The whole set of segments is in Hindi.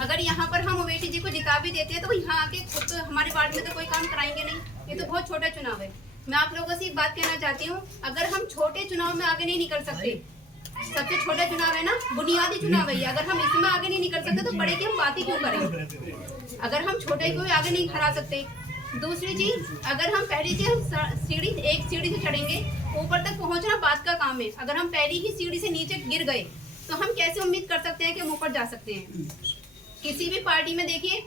अगर यहाँ पर हम ओवैसी जी को जिता भी देते हैं तो यहाँ आके खुद तो हमारे वार्ड में तो कोई काम कराएंगे नहीं। ये तो बहुत छोटा चुनाव है। मैं आप लोगों से एक बात कहना चाहती हूँ, अगर हम छोटे चुनाव में आगे नहीं निकल सकते, सबसे छोटा चुनाव है ना, बुनियादी चुनाव है ये, अगर हम इसमें आगे नहीं निकल सकते तो बड़े की हम बात ही क्यों करें, अगर हम छोटे को आगे नहीं हरा सकते। दूसरी चीज, अगर हम पहली चीज एक सीढ़ी से चढ़ेंगे, ऊपर तक पहुंचना बात का काम है। अगर हम पहली ही सीढ़ी से नीचे गिर गए तो हम कैसे उम्मीद कर सकते हैं कि हम ऊपर जा सकते हैं। किसी भी पार्टी में देखिए,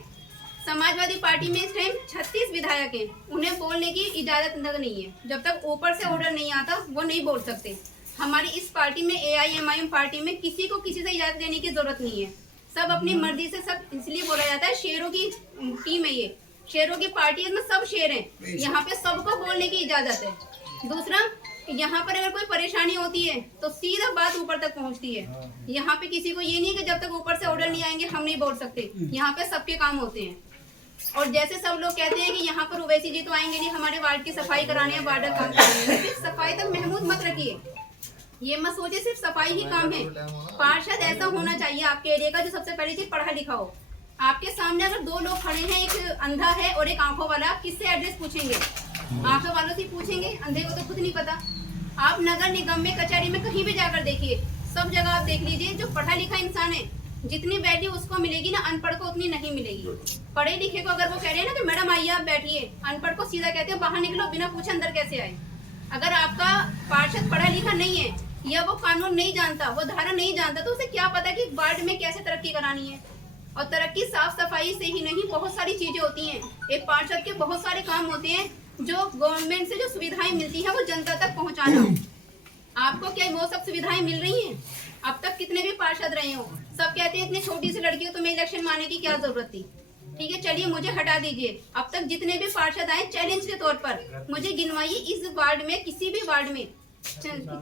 समाजवादी पार्टी में इस टाइम 36 विधायक हैं, उन्हें बोलने की इजाजत नहीं है। जब तक ऊपर से ऑर्डर नहीं आता वो नहीं बोल सकते। हमारी इस पार्टी में AIMIM पार्टी में किसी को किसी से इजाजत लेने की जरूरत नहीं है। सब अपनी मर्जी से, सब इसलिए बोला जाता है शेरों की टीम है ये, शेरों की पार्टी है, इसमें सब शेर हैं। यहाँ पे सबको बोलने की इजाजत है। दूसरा, यहाँ पर अगर कोई परेशानी होती है तो सीधा बात ऊपर तक पहुँचती है। यहाँ पे किसी को ये नहीं कि जब तक ऊपर से ऑर्डर नहीं आएंगे हम नहीं बोल सकते। यहाँ पे सबके काम होते हैं। और जैसे सब लोग कहते हैं कि यहाँ पर ओवैसी जी तो आएंगे नहीं हमारे वार्ड की सफाई कराने या वार्ड काम कराने, सिर्फ सफाई तक महमूद मत रखिए। ये मत सोचिए सिर्फ सफाई ही काम है। पार्षद ऐसा होना चाहिए आपके एरिया का जो सबसे पहली चीज पढ़ा लिखा हो। आपके सामने अगर दो लोग खड़े हैं, एक अंधा है और एक आंखों वाला, आप किससे एड्रेस पूछेंगे? आंखों वालों से पूछेंगे, अंधे को तो खुद नहीं पता। आप नगर निगम में, कचहरी में, कहीं भी जाकर देखिए, सब जगह आप देख लीजिए, जो पढ़ा लिखा इंसान है जितनी वैल्यू उसको मिलेगी ना, अनपढ़ को उतनी नहीं मिलेगी। पढ़े लिखे को अगर वो कह रहे हैं ना कि मैडम आइए आप बैठिए, अनपढ़ को सीधा कहते हैं बाहर निकलो, बिना पूछे अंदर कैसे आए। अगर आपका पार्षद पढ़ा लिखा नहीं है या वो कानून नहीं जानता, वो धारा नहीं जानता, तो उसे क्या पता कि वार्ड में कैसे तरक्की करानी है। और तरक्की साफ सफाई से ही नहीं, बहुत सारी चीजें होती हैं। एक पार्षद के बहुत सारे काम होते हैं, जो गवर्नमेंट से जो सुविधाएं मिलती हैं वो जनता तक पहुंचाना। आपको क्या वो सब सुविधाएं मिल रही हैं? अब तक कितने भी पार्षद रहे हो, सब कहते हैं इतनी छोटी सी लड़की हो तुम्हें इलेक्शन मारने की क्या जरूरत थी। ठीक है, चलिए मुझे हटा दीजिए। अब तक जितने भी पार्षद आए चैलेंज के तौर पर मुझे गिनवाइए, इस वार्ड में, किसी भी वार्ड में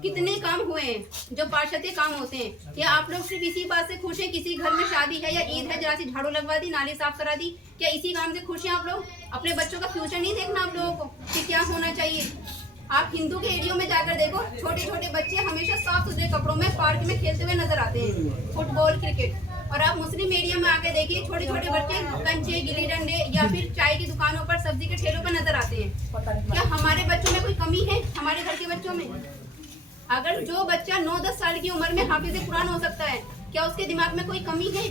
कितने काम हुए हैं जो पार्षद के काम होते हैं। या आप लोग सिर्फ इसी बात से खुश हैं, किसी घर में शादी है या ईद है, जरा सी झाड़ू लगवा दी, नाली साफ करा दी, क्या इसी काम से खुश हैं आप लोग? अपने बच्चों का फ्यूचर नहीं देखना आप लोगों को कि क्या होना चाहिए? आप हिंदू के एरियो में जाकर देखो, छोटे छोटे बच्चे हमेशा साफ सुथरे कपड़ों में पार्क में खेलते हुए नजर आते हैं, फुटबॉल, क्रिकेट। और आप मुस्लिम एरिया में आके देखिए, छोटे छोटे बच्चे कंचे, गिल्ली डंडे या फिर चाय की दुकानों पर, सब्जी के ठेलों पर नजर आते हैं। क्या हमारे बच्चों में कोई कमी है? हमारे घर के बच्चों में अगर जो बच्चा 9-10 साल की उम्र में हाफिज़ कुरान हो सकता है, क्या उसके दिमाग में कोई कमी है?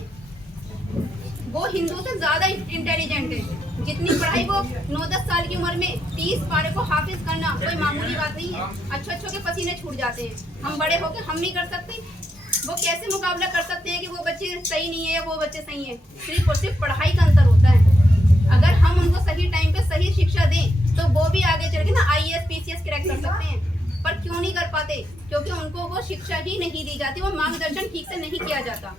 वो हिंदू से ज्यादा इंटेलिजेंट है। जितनी पढ़ाई वो 9-10 साल की उम्र में 30 पारे को हाफिज करना कोई मामूली बात नहीं है। अच्छों के पसीने छूट जाते हैं। हम बड़े होकर हम नहीं कर सकते? वो कैसे मुकाबला कर सकते हैं कि वो बच्चे सही नहीं है या वो बच्चे सही है? सिर्फ और सिर्फ पढ़ाई का अंतर होता है। अगर हम उनको सही टाइम पे सही शिक्षा दें तो वो भी आगे चल के ना IAS PCS क्रैक कर सकते हैं। पर क्यों नहीं कर पाते? क्योंकि उनको वो शिक्षा ही नहीं दी जाती, वो मार्गदर्शन ठीक से नहीं किया जाता।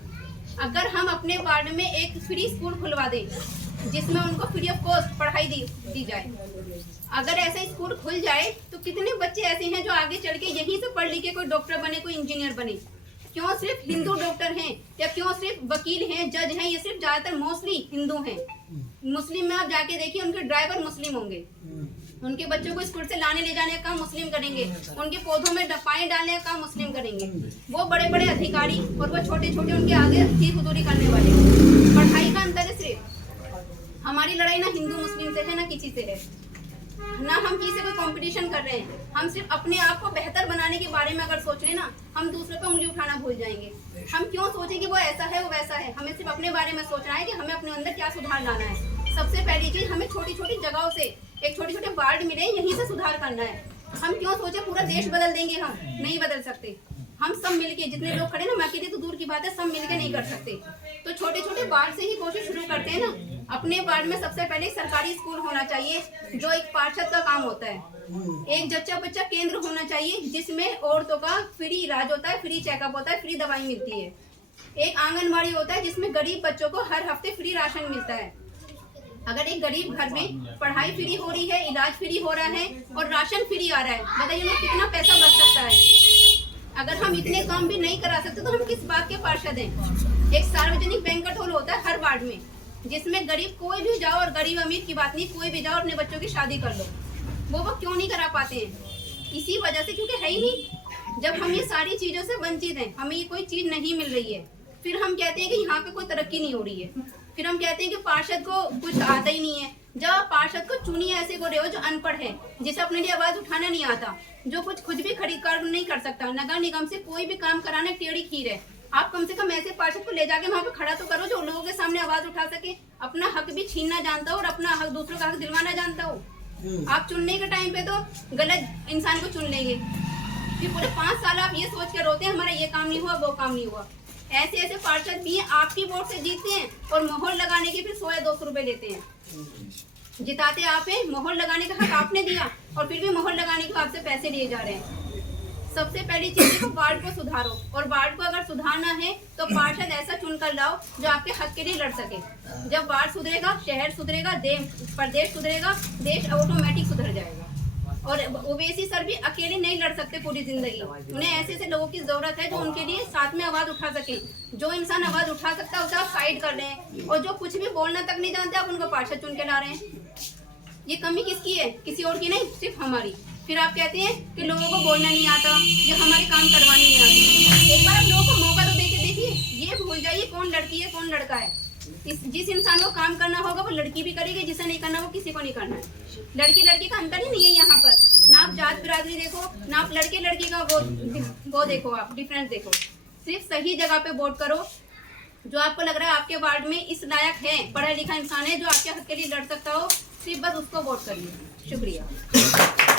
अगर हम अपने वार्ड में एक फ्री स्कूल खुलवा दें जिसमें उनको फ्री ऑफ कॉस्ट पढ़ाई दी जाए, अगर ऐसा स्कूल खुल जाए तो कितने बच्चे ऐसे हैं जो आगे चल के यहीं से पढ़ लिख के कोई डॉक्टर बने, कोई इंजीनियर बने। क्यों सिर्फ हिंदू डॉक्टर हैं या क्यों सिर्फ वकील हैं, जज हैं? ये सिर्फ ज्यादातर मोस्टली हिंदू हैं। मुस्लिम में आप जाके देखिए, उनके ड्राइवर मुस्लिम होंगे, उनके बच्चों को स्कूल से लाने ले जाने का काम मुस्लिम करेंगे, उनके पौधों में पानी डालने का काम मुस्लिम करेंगे। वो बड़े बड़े अधिकारी और वो छोटे छोटे उनके आगे हुजूरी करने वाले। पढ़ाई का अंतर है सिर्फ। हमारी लड़ाई ना हिंदू मुस्लिम से है ना किसी से है, ना हम किसी से कोई कंपटीशन कर रहे हैं। हम सिर्फ अपने आप को बेहतर बनाने के बारे में अगर सोच रहे ना, हम दूसरों पे उंगली उठाना भूल जाएंगे। हम क्यों सोचें कि वो ऐसा है वो वैसा है? हमें सिर्फ अपने बारे में सोचना है कि हमें अपने अंदर क्या सुधार लाना है। सबसे पहली चीज, हमें छोटी छोटी जगहों से, एक छोटे छोटे वार्ड मिले, यहीं से सुधार करना है। हम क्यों सोचे पूरा देश बदल देंगे? हम नहीं बदल सकते। हम सब मिलके, जितने लोग खड़े ना, मैं अकेले तो दूर की बात है, सब मिलके नहीं कर सकते। तो छोटे छोटे वार्ड से ही कोशिश शुरू करते हैं ना। अपने वार्ड में सबसे पहले सरकारी स्कूल होना चाहिए जो एक पार्षद का काम होता है। एक जच्चा बच्चा केंद्र होना चाहिए जिसमें औरतों का फ्री इलाज होता है, फ्री चेकअप होता है, फ्री दवाई मिलती है। एक आंगनबाड़ी होता है जिसमें गरीब बच्चों को हर हफ्ते फ्री राशन मिलता है। अगर एक गरीब घर में पढ़ाई फ्री हो रही है, इलाज फ्री हो रहा है और राशन फ्री आ रहा है, बताइए ना कितना पैसा बच सकता है। अगर हम इतने काम भी नहीं करा सकते तो हम किस बात के पार्षद हैं? एक सार्वजनिक बैंक्वेट हॉल होता है हर वार्ड में, जिसमें गरीब कोई भी जाओ, और गरीब अमीर की बात नहीं, कोई भी जाओ अपने बच्चों की शादी कर लो। वो क्यों नहीं करा पाते हैं? इसी वजह से, क्योंकि है ही नहीं। जब हम ये सारी चीजों से वंचित हैं, हमें ये कोई चीज नहीं मिल रही है, फिर हम कहते हैं कि यहाँ पे कोई तरक्की नहीं हो रही है। फिर हम कहते हैं कि पार्षद को कुछ आता ही नहीं है। जब आप पार्षद को चुनिए ऐसे को रहे हो जो अनपढ़ है, जिसे अपने लिए आवाज उठाना नहीं आता, जो कुछ खुद भी खरीदकार नहीं कर सकता, नगर निगम से कोई भी काम कराना टेढ़ी खीर है। आप कम से कम ऐसे पार्षद को ले जाके वहाँ पे खड़ा तो करो जो लोगों के सामने आवाज उठा सके, अपना हक भी छीनना जानता हो और अपना हक दूसरों का हक दिलवाना जानता हो। आप चुनने के टाइम पे तो गलत इंसान को चुन लेंगे, फिर पूरे 5 साल आप ये सोच के रोते हैं हमारा ये काम नहीं हुआ, वो काम नहीं हुआ। ऐसे ऐसे पार्षद भी हैं आपकी वोट से जीतते हैं और मोहर लगाने के फिर 100 या 200 रुपए लेते हैं। जिताते आप हैं, मोहर लगाने का हक आपने दिया और फिर भी मोहर लगाने के आपसे पैसे लिए जा रहे हैं। सबसे पहली चीज देखो, वार्ड को सुधारो, और वार्ड को अगर सुधारना है तो पार्षद ऐसा चुनकर लाओ जो आपके हक के लिए लड़ सके। जब वार्ड सुधरेगा, शहर सुधरेगा, प्रदेश सुधरेगा, देश ऑटोमेटिक सुधर जाएगा। और ओवैसी सर भी अकेले नहीं लड़ सकते पूरी जिंदगी, उन्हें ऐसे ऐसे लोगों की जरूरत है जो उनके लिए साथ में आवाज उठा सके। जो इंसान आवाज उठा सकता है उसे आप साइड कर रहे हैं, और जो कुछ भी बोलना तक नहीं जानते आप उनको पार्षद चुन के ला रहे हैं। ये कमी किसकी है? किसी और की नहीं, सिर्फ हमारी। फिर आप कहते हैं कि लोगों को बोलना नहीं आता या हमारे काम करवाने नहीं आते। एक बार आप लोगों को मौका तो देके देखिए, ये भूल जाइए कौन लड़की है कौन लड़का है। जिस इंसान को काम करना होगा वो लड़की भी करेगी, जिसे नहीं करना वो किसी को नहीं करना है। लड़की लड़की का अंतर ही नहीं है यहाँ पर, ना आप जात बिरादरी देखो, ना आप लड़के लड़की का वो देखो, आप डिफरेंस देखो। सिर्फ सही जगह पे वोट करो। जो आपको लग रहा है आपके वार्ड में इस लायक है, पढ़ा लिखा इंसान है जो आपके हक के लिए लड़ सकता हो, सिर्फ बस उसको वोट करिए। शुक्रिया।